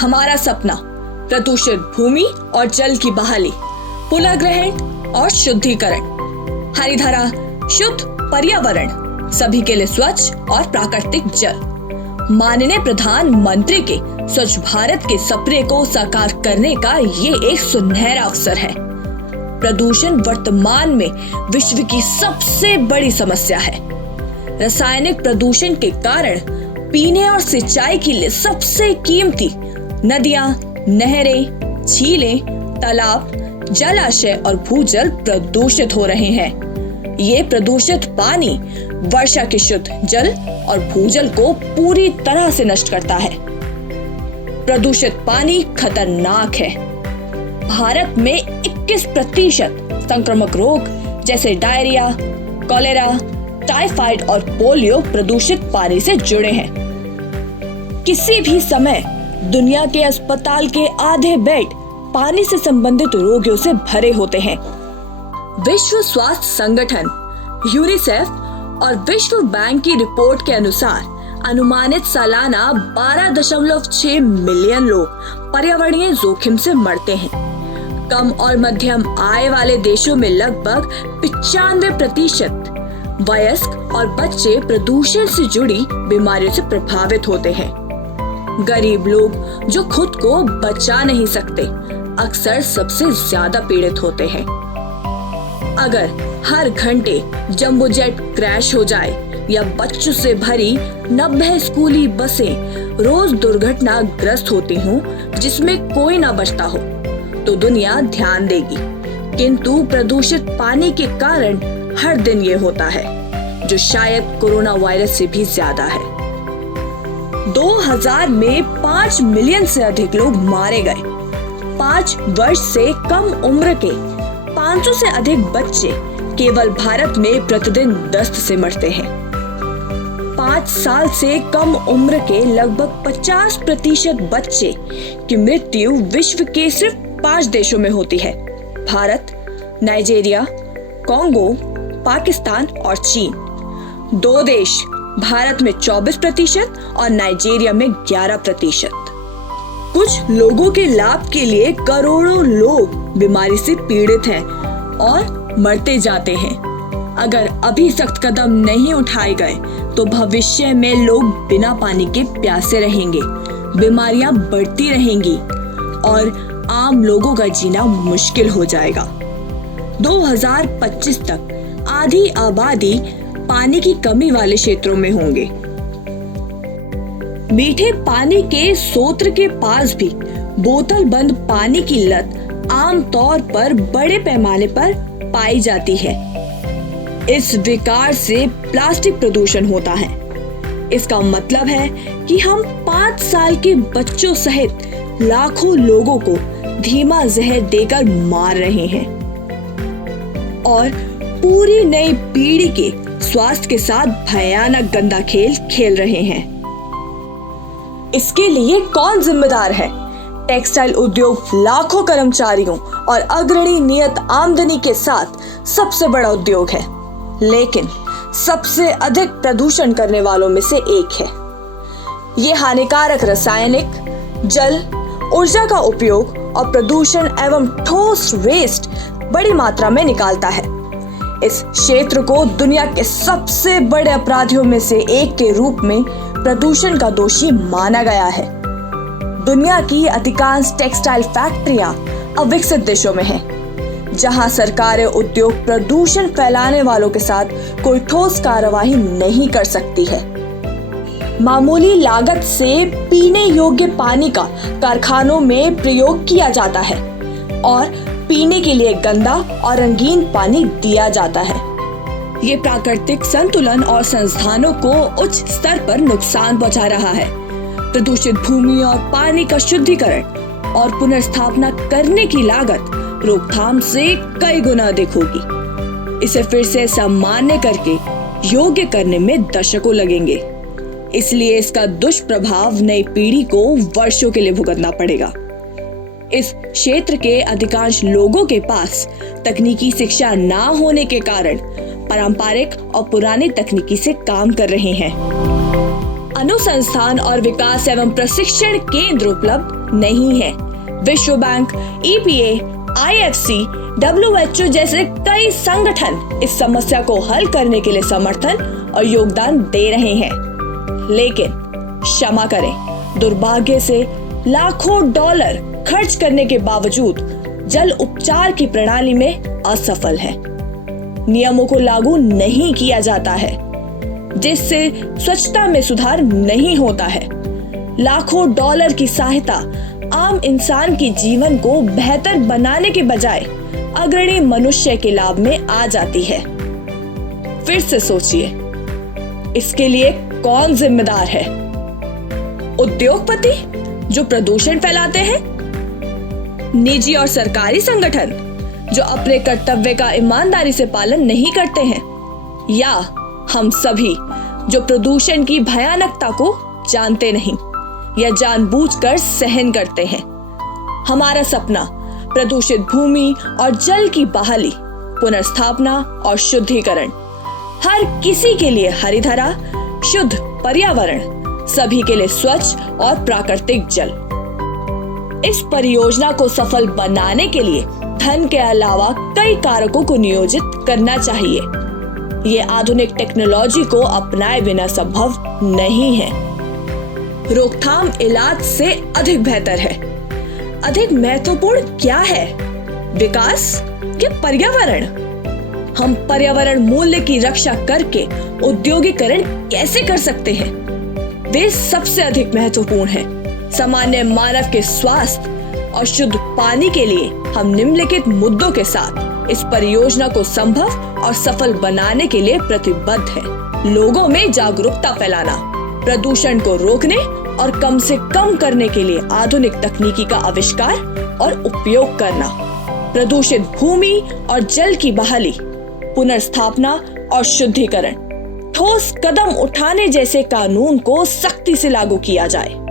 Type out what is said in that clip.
हमारा सपना प्रदूषित भूमि और जल की बहाली, पुनर्ग्रहण और शुद्धिकरण, हरिधारा, शुद्ध पर्यावरण, सभी के लिए स्वच्छ और प्राकृतिक जल। माननीय प्रधानमंत्री के स्वच्छ भारत के सपने को साकार करने का ये एक सुनहरा अवसर है। प्रदूषण वर्तमान में विश्व की सबसे बड़ी समस्या है। रासायनिक प्रदूषण के कारण पीने और सिंचाई के लिए सबसे कीमती नदियां, नहरें, झीलें, तालाब, जलाशय और भूजल प्रदूषित हो रहे हैं। ये प्रदूषित पानी वर्षा के शुद्ध जल और भूजल को पूरी तरह से नष्ट करता है। प्रदूषित पानी खतरनाक है। भारत में 21% संक्रामक रोग जैसे डायरिया, कॉलेरा, टाइफाइड और पोलियो प्रदूषित पानी से जुड़े हैं। किसी भी समय दुनिया के अस्पताल के आधे बेड पानी से संबंधित रोगियों से भरे होते हैं। विश्व स्वास्थ्य संगठन, यूनिसेफ और विश्व बैंक की रिपोर्ट के अनुसार अनुमानित सालाना 12.6 मिलियन लोग पर्यावरणीय जोखिम से मरते हैं। कम और मध्यम आय वाले देशों में लगभग 95% वयस्क और बच्चे प्रदूषण से जुड़ी बीमारियों से प्रभावित होते हैं। गरीब लोग जो खुद को बचा नहीं सकते अक्सर सबसे ज्यादा पीड़ित होते हैं। अगर हर घंटे जंबो जेट क्रैश हो जाए या बच्चों से भरी 90 स्कूली बसें रोज दुर्घटनाग्रस्त होती हों जिसमें कोई ना बचता हो तो दुनिया ध्यान देगी। किंतु प्रदूषित पानी के कारण हर दिन ये होता है, जो शायद कोरोना वायरस से भी ज्यादा है। 2000 में 5 मिलियन से अधिक लोग मारे गए। 5 वर्ष से कम उम्र के 500 से अधिक बच्चे केवल भारत में प्रतिदिन दस्त से मरते हैं। 5 साल से कम उम्र के लगभग 50% बच्चे की मृत्यु विश्व के सिर्फ 5 देशों में होती है: भारत, नाइजीरिया, कोंगो, पाकिस्तान और चीन। 2 देश, भारत में 24% और नाइजीरिया में 11%। कुछ लोगों के लाभ के लिए करोड़ों लोग बीमारी से पीड़ित हैं और मरते जाते हैं। अगर अभी सख्त कदम नहीं उठाए गए तो भविष्य में लोग बिना पानी के प्यासे रहेंगे, बीमारियां बढ़ती रहेंगी और आम लोगों का जीना मुश्किल हो जाएगा। 2025 तक आधी आबादी पानी की कमी वाले क्षेत्रों में होंगे। मीठे पानी के स्रोत के पास भी बोतल बंद पानी की लत आमतौर पर बड़े पैमाने पर पाई जाती है। इस विकार से प्लास्टिक प्रदूषण होता है। इसका मतलब है कि हम 5 साल के बच्चों सहित लाखों लोगों को धीमा जहर देकर मार रहे हैं और पूरी नई पीढ़ी के स्वास्थ्य के साथ भयानक गंदा खेल खेल रहे हैं। इसके लिए कौन जिम्मेदार है? टेक्सटाइल उद्योग लाखों कर्मचारियों और अग्रणी नियत आमदनी के साथ सबसे बड़ा उद्योग है, लेकिन सबसे अधिक प्रदूषण करने वालों में से एक है। ये हानिकारक रासायनिक, जल, ऊर्जा का उपयोग और प्रदूषण एवं ठोस वेस्ट बड़ी मात्रा में निकालता है। इस क्षेत्र को दुनिया के सबसे बड़े अपराधियों में से एक के रूप में प्रदूषण का दोषी माना गया है। दुनिया की अधिकांश टेक्सटाइल फैक्ट्रियां अविकसित देशों में हैं, जहां सरकारें उद्योग प्रदूषण फैलाने वालों के साथ कोई ठोस कार्रवाई नहीं कर सकती है। मामूली लागत से पीने योग्य पानी का कारखानों में प्रयोग किया जाता है और पीने के लिए गंदा और रंगीन पानी दिया जाता है। ये प्राकृतिक संतुलन और संसाधनों को उच्च स्तर पर नुकसान पहुंचा रहा है। प्रदूषित भूमि और पानी का शुद्धिकरण और पुनर्स्थापना करने की लागत रोकथाम से कई गुना अधिक होगी। इसे फिर से सामान्य करके योग्य करने में दशकों लगेंगे। इसलिए इसका दुष्प्रभाव नई पीढ़ी को वर्षों के लिए भुगतना पड़ेगा। इस क्षेत्र के अधिकांश लोगों के पास तकनीकी शिक्षा ना होने के कारण पारंपरिक और पुरानी तकनीकी से काम कर रहे हैं। अनुसंधान और विकास एवं प्रशिक्षण केंद्र उपलब्ध नहीं है। विश्व बैंक, EPA, IFC, WHO जैसे कई संगठन इस समस्या को हल करने के लिए समर्थन और योगदान दे रहे हैं, लेकिन क्षमा करें, दुर्भाग्य से लाखों डॉलर खर्च करने के बावजूद जल उपचार की प्रणाली में असफल है। नियमों को लागू नहीं किया जाता है, जिससे स्वच्छता में सुधार नहीं होता है। लाखों डॉलर की सहायता आम इंसान के जीवन को बेहतर बनाने के बजाय अग्रणी मनुष्य के लाभ में आ जाती है। फिर से सोचिए, इसके लिए कौन जिम्मेदार है? उद्योगपति जो प्रदूषण फैलाते हैं, निजी और सरकारी संगठन जो अपने कर्तव्य का ईमानदारी से पालन नहीं करते हैं, या हम सभी जो प्रदूषण की भयानकता को जानते नहीं या जानबूझकर सहन करते हैं। हमारा सपना प्रदूषित भूमि और जल की बहाली, पुनर्स्थापना और शुद्धिकरण, हर किसी के लिए हरिधरा, शुद्ध पर्यावरण, सभी के लिए स्वच्छ और प्राकृतिक जल। इस परियोजना को सफल बनाने के लिए धन के अलावा कई कारकों को नियोजित करना चाहिए। ये आधुनिक टेक्नोलॉजी को अपनाए बिना संभव नहीं है। रोकथाम इलाज से अधिक बेहतर है। अधिक महत्वपूर्ण क्या है, विकास या पर्यावरण? हम पर्यावरण मूल्य की रक्षा करके औद्योगिकरण कैसे कर सकते हैं? वे सबसे अधिक महत्वपूर्ण है। सामान्य मानव के स्वास्थ्य और शुद्ध पानी के लिए हम निम्नलिखित मुद्दों के साथ इस परियोजना को संभव और सफल बनाने के लिए प्रतिबद्ध है। लोगों में जागरूकता फैलाना, प्रदूषण को रोकने और कम से कम करने के लिए आधुनिक तकनीकी का आविष्कार और उपयोग करना, प्रदूषित भूमि और जल की बहाली, पुनर्स्थापना और शुद्धिकरण, ठोस कदम उठाने जैसे कानून को सख्ती से लागू किया जाए।